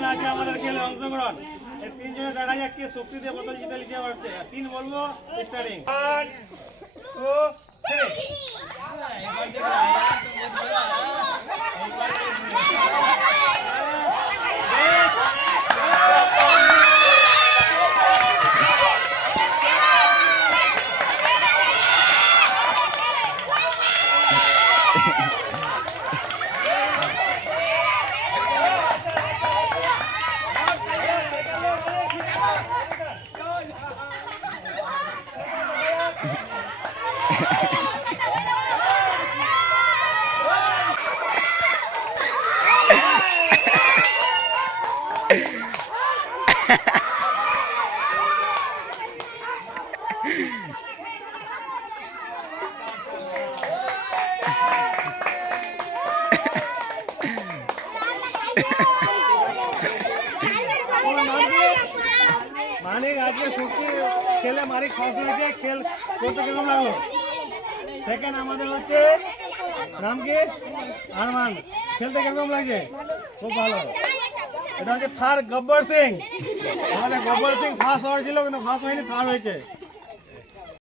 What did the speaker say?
তিনজন আছে আমাদের খেলে অংশগ্রহণ। এই তিনজনে দেখা যাক কে শক্তি দিয়ে বোতল জিতে নিতে পারছে। তিন বলবো, স্টার্টিং। 1 2 3। মানিক আজকে শক্তি খেলে মানিক ফার্স্ট হয়েছে। খেল করতে কেমন লাগলো? সেকেন্ড আমাদের হচ্ছে নাম কি? আরমান। খেলতে কেমন লাগছে? খুব ভালো। এটা হচ্ছে থার্ড গব্বর সিং। আমাদের গব্বর সিং ফার্স্ট হওয়ার ছিল, কিন্তু ফার্স্ট হয়নি, থার্ড হয়েছে।